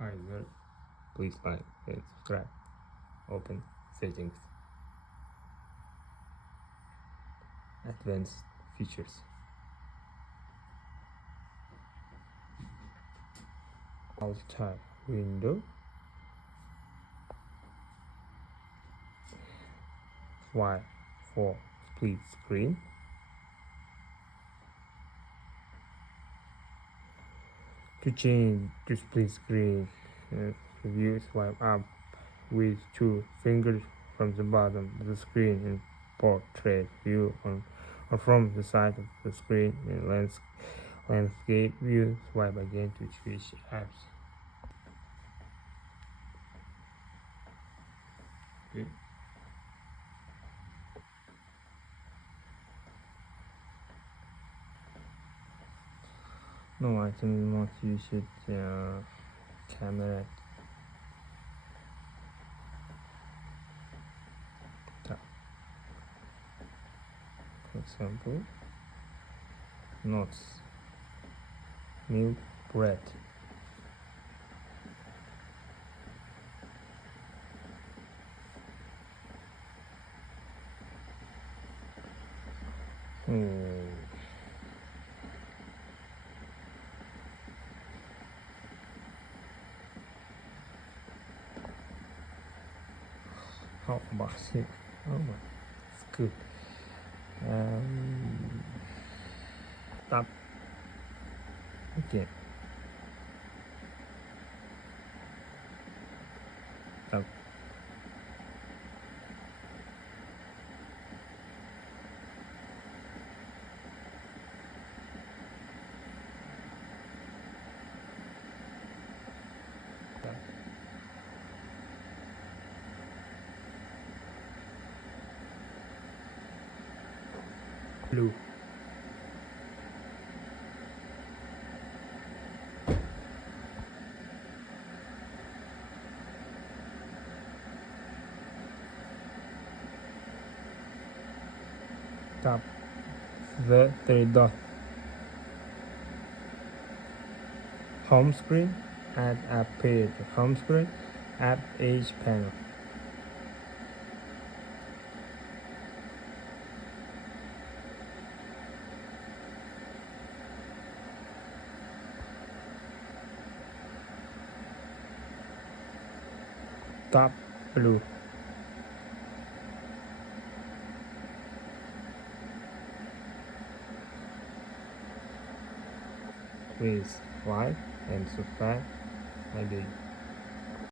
Hi there, please like and subscribe. Open settings, advanced features, alt window, Y for split screen, to change to split screen view, swipe up with two fingers from the bottom of the screen in portrait view or from the side of the screen in landscape view. Swipe again to switch apps. Okay. No item not use it camera tab. For example, notes, milk, bread. How about it? Oh my, it's good. Tap again. Tap. Tap. Blue. Tap the three dot. Home screen, add app page. Home screen, app age panel. Tap blue. Please like and subscribe my video.